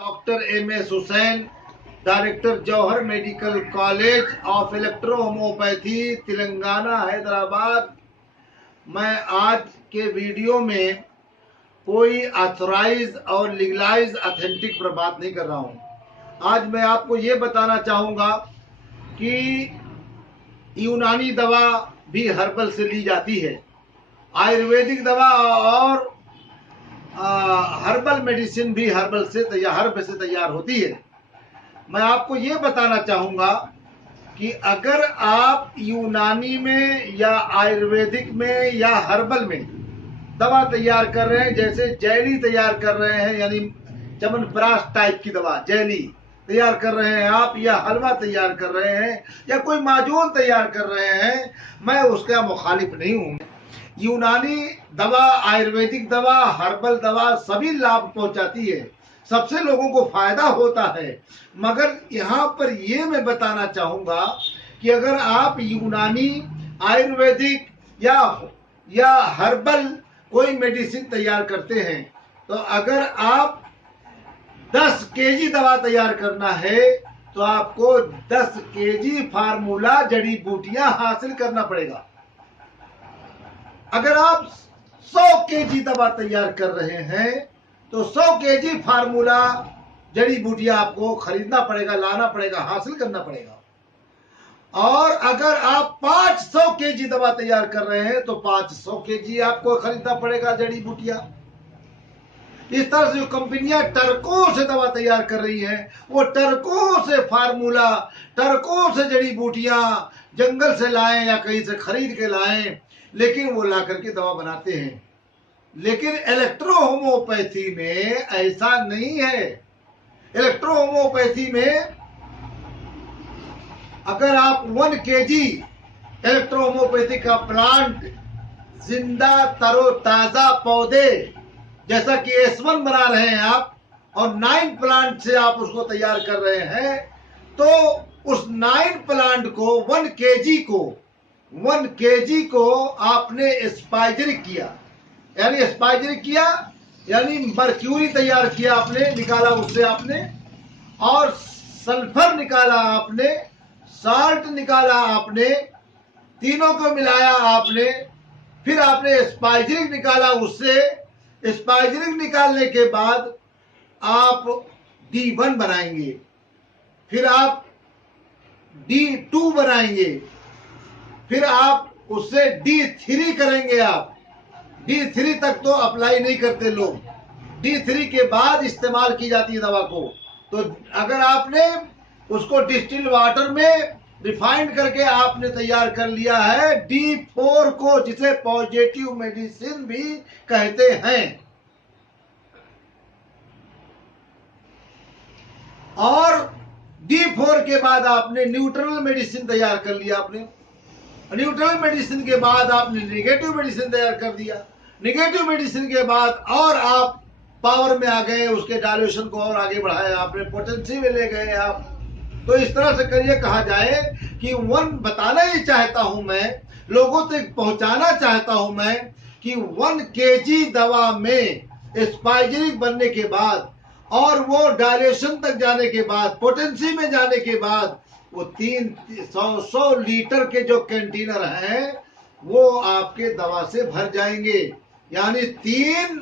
Doctor M S. Hussain, director Johar medical college of electro homeopathy, Telangana, Hyderabad. मैं आज के वीडियो में कोई ऑथराइज और लीगलाइज ऑथेंटिक पर बात नहीं कर रहा हूं। आज मैं आपको ये बताना चाहूँगा कि यूनानी दवा भी हर्बल से ली जाती है, आयुर्वेदिक दवा और हर्बल मेडिसिन भी हर्ब से तैयार होती है। मैं आपको ये बताना चाहूँगा कि अगर आप यूनानी में या आयुर्वेदिक में या हर्बल में दवा तैयार कर रहे हैं, जैसे जैली तैयार कर रहे हैं, यानी च्यवनप्राश टाइप की दवा जैली तैयार कर रहे हैं आप, या हलवा तैयार कर रहे हैं, या कोई माजून तैयार कर रहे हैं, मैं उसका मुखालिफ नहीं हूँ। यूनानी दवा, आयुर्वेदिक दवा, हर्बल दवा सभी लाभ पहुंचाती है, सबसे लोगों को फायदा होता है। मगर यहाँ पर ये मैं बताना चाहूँगा कि अगर आप यूनानी, आयुर्वेदिक या हर्बल कोई मेडिसिन तैयार करते हैं, तो अगर आप 10 केजी दवा तैयार करना है तो आपको 10 केजी फार्मूला जड़ी बूटियां हासिल करना पड़ेगा। अगर आप 100 केजी दवा तैयार कर रहे हैं तो 100 केजी फार्मूला जड़ी बूटियां आपको खरीदना पड़ेगा, लाना पड़ेगा, हासिल करना पड़ेगा। और अगर आप 500 केजी दवा तैयार कर रहे हैं तो 500 केजी आपको खरीदना पड़ेगा जड़ी बूटियां। इस तरह से जो कंपनियां टर्कों से दवा तैयार कर रही हैं, वो टर्कों से फार्मूला, टर्कों से जड़ी बूटियां जंगल से लाएं या कहीं से खरीद के लाएं, लेकिन वो ला करके दवा बनाते हैं। लेकिन इलेक्ट्रो होम्योपैथी में ऐसा नहीं है। इलेक्ट्रो होम्योपैथी में अगर आप 1 केजी इलेक्ट्रो होम्योपैथी का प्लांट, जिंदा तरोताजा पौधे, जैसा कि S1 बना रहे हैं आप, और 9 प्लांट से आप उसको तैयार कर रहे हैं, तो उस 9 प्लांट को 1 केजी को आपने स्पाइजरिक किया, यानी मर्क्यूरी तैयार किया आपने, निकाला उससे आपने, और सल्फर निकाला आपने, साल्ट निकाला आपने, तीनों को मिलाया आपने, फिर आपने स्पाइजरिक निकाला उससे। स्पाइजरिक निकालने के बाद आप D1 बनाएंगे, फिर आप D2 बनाएंगे, फिर आप उससे D3 करेंगे। आप D3 तक तो अप्लाई नहीं करते लोग, D3 के बाद इस्तेमाल की जाती है दवा को। तो अगर आपने उसको डिस्टिल वाटर में रिफाइंड करके आपने तैयार कर लिया है D4 को, जिसे पॉजिटिव मेडिसिन भी कहते हैं, और D4 के बाद आपने न्यूट्रल मेडिसिन तैयार कर लिया। आपने न्यूट्रल मेडिसिन के बाद आपने नेगेटिव मेडिसिन तैयार कर दिया। नेगेटिव मेडिसिन के बाद और आप पावर में आ गए, उसके डायल्यूशन को और आगे बढ़ाया आपने, पोटेंसी में ले गए आप। तो इस तरह से करिए, कहा जाए कि बताना ही चाहता हूं मैं, लोगों तक पहुंचाना चाहता हूं मैं कि 1 केजी दवा में स्पाइजरिक बनने के बाद और वो डायल्यूशन तक जाने के बाद, पोटेंसी में जाने के बाद, वो 300 लीटर के जो कंटेनर हैं वो आपके दवा से भर जाएंगे। यानी 3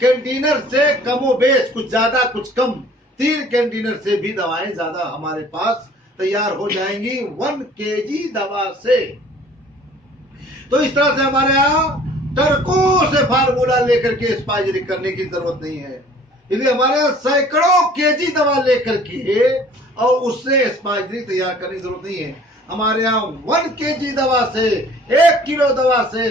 कंटेनर से कमोबेश, कुछ ज्यादा कुछ कम, 3 कंटेनर से भी दवाएं ज्यादा हमारे पास तैयार हो जाएंगी 1 केजी दवा से। तो इस तरह से हमारे यहाँ टर्कों से फार्मूला लेकर के स्पाइजरिक करने की जरूरत नहीं है। इसलिए हमारे यहाँ सैकड़ों केजी दवा लेकर के और उससे स्पाइजरिक तैयार करने की जरूरत नहीं है। हमारे यहाँ 1 केजी दवा से, 1 किलो दवा से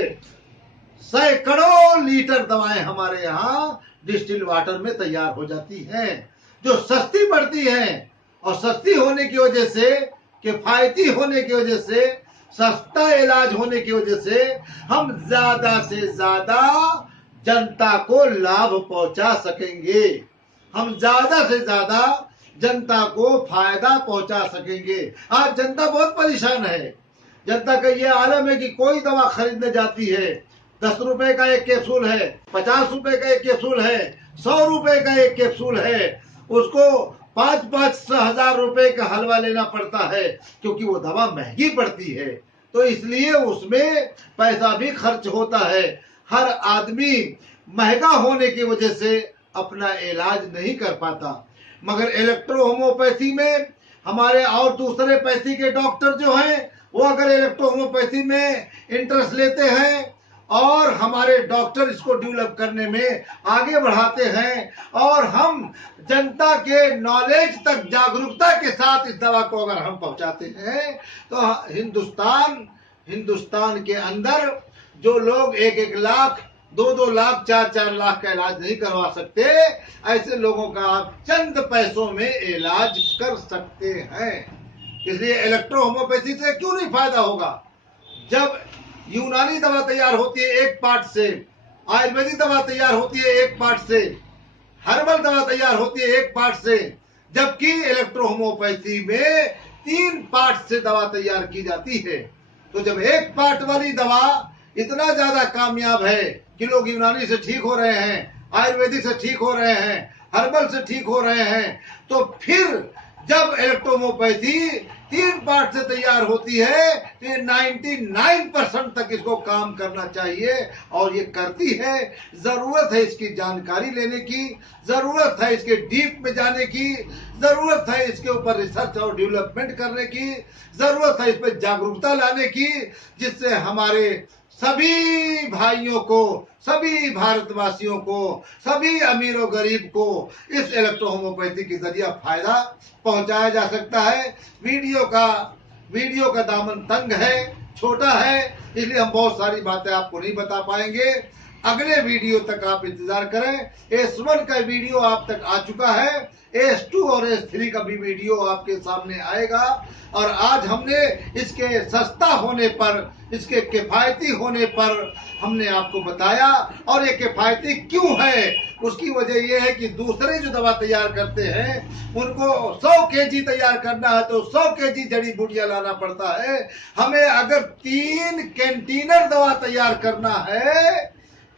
सैकड़ों लीटर दवाएं हमारे यहाँ डिस्टिल वाटर में तैयार हो जाती हैं, जो सस्ती पड़ती हैं। और सस्ती होने की वजह से, किफायती होने की वजह से, सस्ता इलाज होने की वजह से हम ज्यादा से ज्यादा जनता को लाभ पहुंचा सकेंगे, हम ज्यादा से ज्यादा जनता को फायदा पहुंचा सकेंगे। आज जनता बहुत परेशान है। जनता का ये आलम है कि कोई दवा खरीदने जाती है, 10 रुपए का एक कैप्सूल है, 50 रुपए का एक कैप्सूल है, 100 रुपए का एक कैप्सूल है, उसको 5,000 रुपए का हलवा लेना पड़ता है, क्योंकि वो दवा महंगी पड़ती है। तो इसलिए उसमें पैसा भी खर्च होता है। हर आदमी महंगा होने की वजह से अपना इलाज नहीं कर पाता। मगर इलेक्ट्रो होम्योपैथी में हमारे और दूसरे पैथी के डॉक्टर जो हैं, वो अगर इलेक्ट्रो होम्योपैथी में इंटरेस्ट लेते हैं और हमारे डॉक्टर इसको डेवलप करने में आगे बढ़ाते हैं, और हम जनता के नॉलेज तक जागरूकता के साथ इस दवा को अगर हम पहुंचाते हैं, तो हिंदुस्तान के अंदर जो लोग 1-1 लाख, 2-2 लाख, 4-4 लाख का इलाज नहीं करवा सकते, ऐसे लोगों का आप चंद पैसों में इलाज कर सकते हैं। इसलिए इलेक्ट्रो होम्योपैथी से क्यों नहीं फायदा होगा? जब यूनानी दवा तैयार होती है एक पार्ट से, आयुर्वेदिक दवा तैयार होती है एक पार्ट से, हर्बल दवा तैयार होती है एक पार्ट से, जबकि इलेक्ट्रो होम्योपैथी में 3 पार्ट से दवा तैयार की जाती है। तो जब एक पार्ट वाली दवा इतना ज्यादा कामयाब है कि लोग यूनानी से ठीक हो रहे हैं, आयुर्वेदिक से ठीक हो रहे हैं, हर्बल से ठीक हो रहे हैं, तो फिर जब इलेक्ट्रो होम्योपैथी 3 पार्ट से तैयार होती है, तो ये 99% तक इसको काम करना चाहिए, और ये करती है। जरूरत है इसकी जानकारी लेने की, जरूरत है इसके डीप में जाने की, जरूरत है इसके ऊपर रिसर्च और डेवलपमेंट करने की, जरूरत है इस पर जागरूकता लाने की, जिससे हमारे सभी भाइयों को, सभी भारतवासियों को, सभी अमीर और गरीब को इस इलेक्ट्रो होम्योपैथी के जरिए फायदा पहुंचाया जा सकता है। वीडियो का दामन तंग है, छोटा है, इसलिए हम बहुत सारी बातें आपको नहीं बता पाएंगे। अगले वीडियो तक आप इंतजार करें। S1 का वीडियो आप तक आ चुका है, S2 और S3 का भी वीडियो आपके सामने आएगा। और आज हमने इसके सस्ता होने पर, इसके किफायती होने पर हमने आपको बताया। और ये किफायती क्यों है, उसकी वजह यह है कि दूसरे जो दवा तैयार करते हैं उनको 100 केजी तैयार करना है तो 100 केजी जड़ी बूटियां लाना पड़ता है। हमें अगर 3 कंटेनर दवा तैयार करना है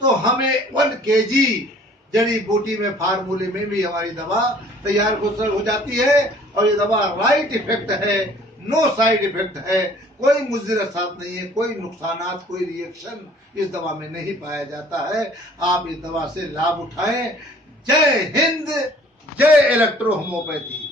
तो हमें 1 केजी जड़ी बूटी में, फार्मूले में भी हमारी दवा तैयार हो जाती है। और ये दवा राइट इफेक्ट है, नो साइड इफेक्ट है, कोई मुज़िर असर नहीं है, कोई नुकसानात, कोई रिएक्शन इस दवा में नहीं पाया जाता है। आप इस दवा से लाभ उठाएं। जय हिंद, जय इलेक्ट्रो होम्योपैथी।